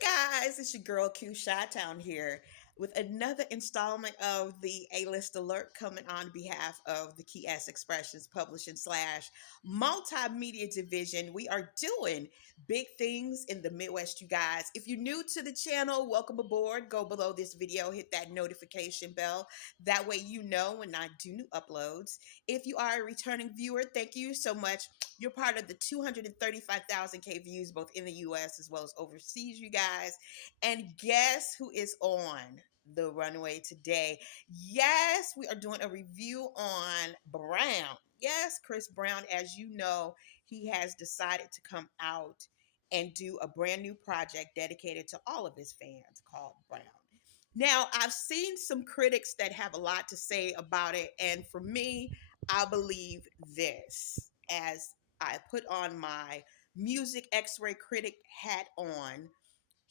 you guys, it's your girl Q Chi-Town here with another installment of the A-List Alert coming on behalf of the Key S Expressions Publishing slash Multimedia Division. We are doing big things in the Midwest, you guys. If you're new to the channel, welcome aboard. Go below this video, hit that notification bell. That way you know when I do new uploads. If you are a returning viewer, thank you so much. You're part of the 235,000K views both in the US as well as overseas, you guys. And guess who is on the runway today? Yes, we are doing a review on Brown. Yes, Chris Brown, as you know, he has decided to come out and do a brand new project dedicated to all of his fans called Brown. Now, I've seen some critics that have a lot to say about it, and for me, I believe this as I put on my music x-ray critic hat on.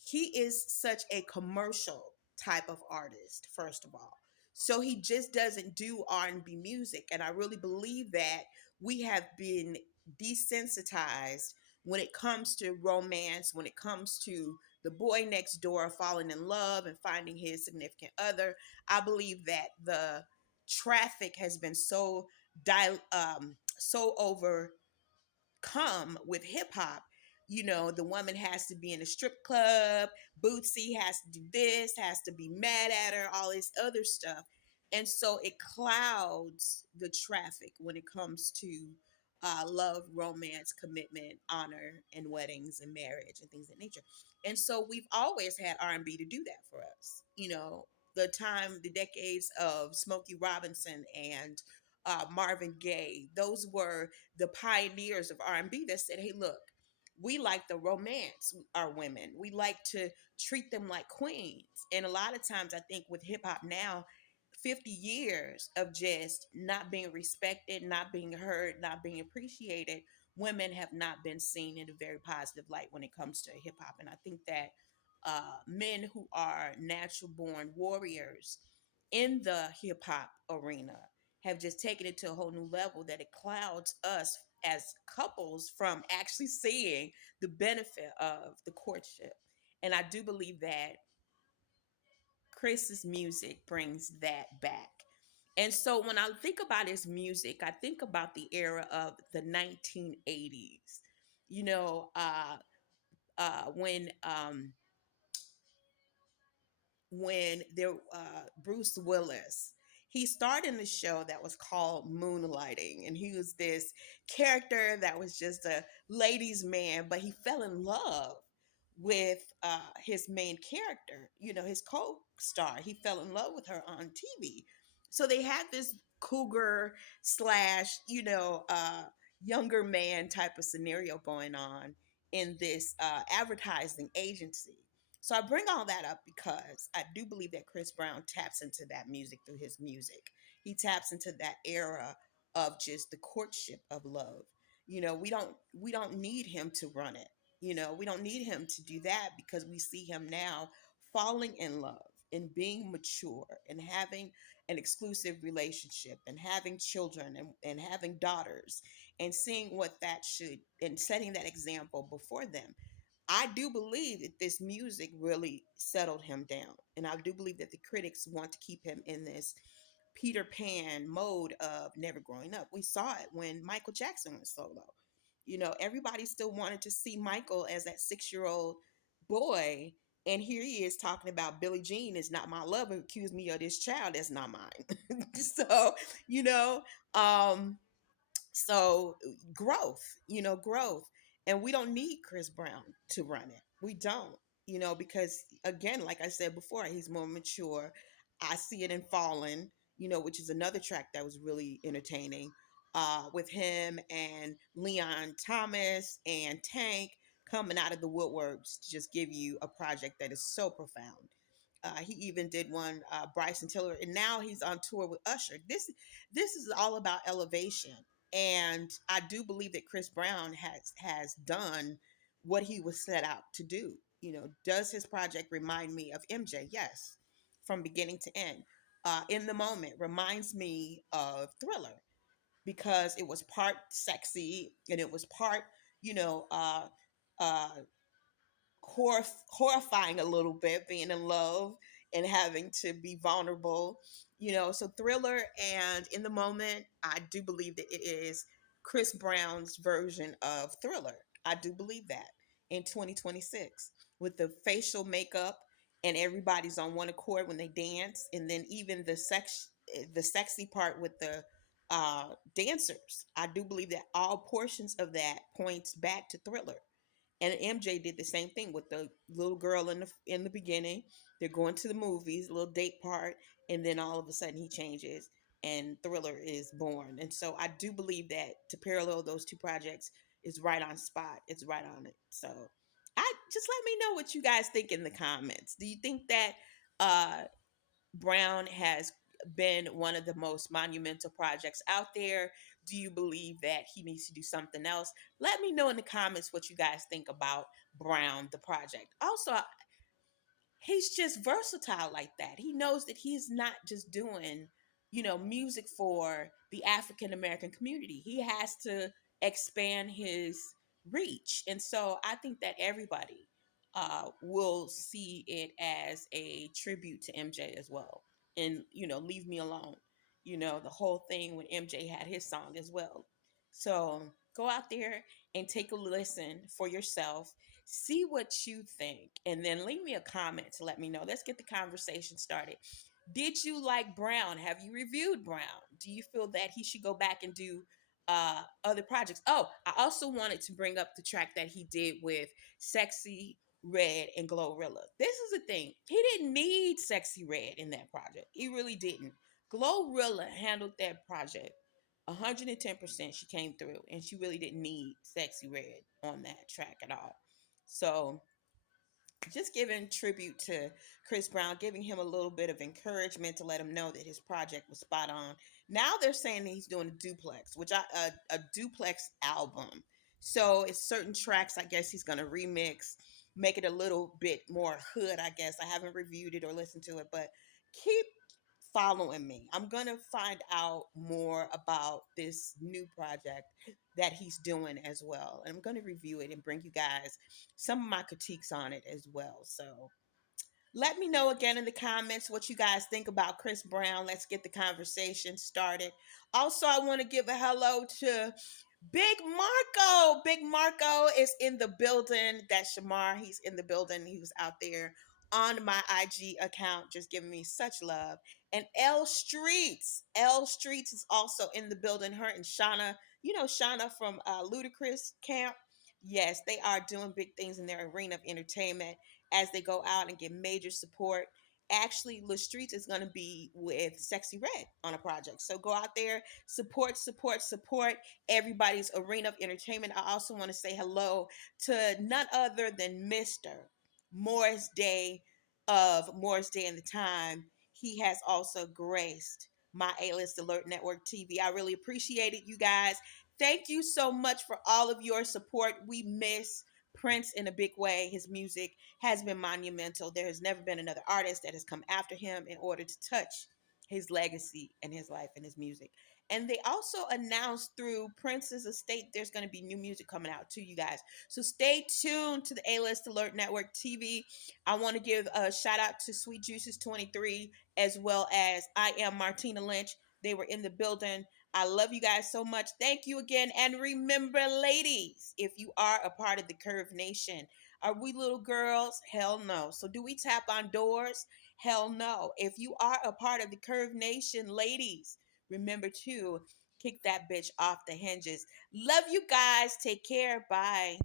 He is such a commercial type of artist, first of all. So he just doesn't do R&B music, and I really believe that we have been desensitized when it comes to romance, when it comes to the boy next door falling in love and finding his significant other. I believe that the traffic has been so over come with hip hop. You know, the woman has to be in a strip club, Bootsy has to do this, has to be mad at her, all this other stuff. And so it clouds the traffic when it comes to love, romance, commitment, honor, and weddings and marriage and things of that nature. And so we've always had R&B to do that for us. You know, the decades of Smokey Robinson and Marvin Gaye, those were the pioneers of R&B that said, hey, look, we like the romance our women. We like to treat them like queens. And a lot of times I think with hip hop now, 50 years of just not being respected, not being heard, not being appreciated, women have not been seen in a very positive light when it comes to hip hop. And I think that men who are natural born warriors in the hip hop arena have just taken it to a whole new level that it clouds us as couples from actually seeing the benefit of the courtship. And I do believe that Chris's music brings that back. And so when I think about his music, I think about the era of the 1980s. You know, when there Bruce Willis, he starred in the show that was called Moonlighting, and he was this character that was just a ladies man, but he fell in love with his main character, you know, his co-star. He fell in love with her on TV. So they had this cougar slash, younger man type of scenario going on in this advertising agency. So I bring all that up because I do believe that Chris Brown taps into that music through his music. He taps into that era of just the courtship of love. You know, we don't need him to run it. You know, we don't need him to do that because we see him now falling in love and being mature and having an exclusive relationship and having children and having daughters and seeing what that should and setting that example before them. I do believe that this music really settled him down. And I do believe that the critics want to keep him in this Peter Pan mode of never growing up. We saw it when Michael Jackson went solo. You know, everybody still wanted to see Michael as that 6-year-old boy. And here he is talking about Billie Jean is not my lover, accused me of this child that's not mine. So, you know, um, so growth, growth. And we don't need Chris Brown to run it. We don't, because again, like I said before, he's more mature. I see it in Fallen, which is another track that was really entertaining with him and Leon Thomas and Tank coming out of the woodworks to just give you a project that is so profound. He even did one, Bryson Tiller, and now he's on tour with Usher. This is all about elevation, and I do believe that Chris Brown has done what he was set out to do. You know, does his project remind me of MJ? Yes, from beginning to end. In the Moment reminds me of Thriller because it was part sexy and it was part, you know, uh, uh, horrifying a little bit, being in love and having to be vulnerable. So Thriller and In the Moment, I do believe that it is Chris Brown's version of Thriller. I do believe that in 2026 with the facial makeup and everybody's on one accord when they dance, and then even the sexy part with the dancers. I do believe that all portions of that points back to Thriller. And MJ did the same thing with the little girl in the beginning. They're going to the movies, little date part, and then all of a sudden he changes and Thriller is born. And so I do believe that to parallel those two projects is right on spot. It's right on it. So I just let me know what you guys think in the comments. Do you think that uh Brown has been one of the most monumental projects out there? Do you believe that he needs to do something else? Let me know in the comments what you guys think about Brown, the project. Also, he's just versatile like that. He knows that he's not just doing, music for the African American community. He has to expand his reach. And so I think that everybody will see it as a tribute to MJ as well. And, Leave Me Alone. The whole thing when MJ had his song as well. So go out there and take a listen for yourself, see what you think, and then leave me a comment to let me know. Let's get the conversation started. Did you like Brown? Have you reviewed Brown? Do you feel that he should go back and do other projects? Oh, I also wanted to bring up the track that he did with Sexy Red and Glorilla. This is the thing. He didn't need Sexy Red in that project. He really didn't. Glorilla handled that project 110%. She came through and she really didn't need Sexy Red on that track at all. So just giving tribute to Chris Brown, giving him a little bit of encouragement to let him know that his project was spot on. Now they're saying that he's doing a duplex, a duplex album. So it's certain tracks. I guess he's gonna remix, make it a little bit more hood. I guess I haven't reviewed it or listened to it, but keep following me. I'm gonna find out more about this new project that he's doing as well. And I'm gonna review it and bring you guys some of my critiques on it as well. So let me know again in the comments what you guys think about Chris Brown. Let's get the conversation started. Also, I want to give a hello to Big Marco. Big Marco is in the building. That's Shamar. He's in the building. He was out there on my IG account, just giving me such love. And L Streets. L Streets is also in the building. Her and Shauna, Shauna from Ludacris Camp. Yes, they are doing big things in their arena of entertainment as they go out and get major support. Actually, La Streets is going to be with Sexy Red on a project. So go out there, support, support, support everybody's arena of entertainment. I also want to say hello to none other than Mr. Morris Day of Morris Day and the Time. He has also graced my A-List Alert Network TV. I really appreciate it, you guys. Thank you so much for all of your support. We miss Prince in a big way. His music has been monumental. There has never been another artist that has come after him in order to touch his legacy and his life and his music. And they also announced through Prince's estate there's going to be new music coming out to you guys. So stay tuned to the A-List Alert Network TV. I want to give a shout out to Sweet Juices 23 as well as I Am Martina Lynch. They were in the building. I love you guys so much. Thank you again. And remember, ladies, if you are a part of the Curve Nation, are we little girls? Hell no. So do we tap on doors? Hell no. If you are a part of the Curve Nation, ladies, remember to kick that bitch off the hinges. Love you guys. Take care. Bye.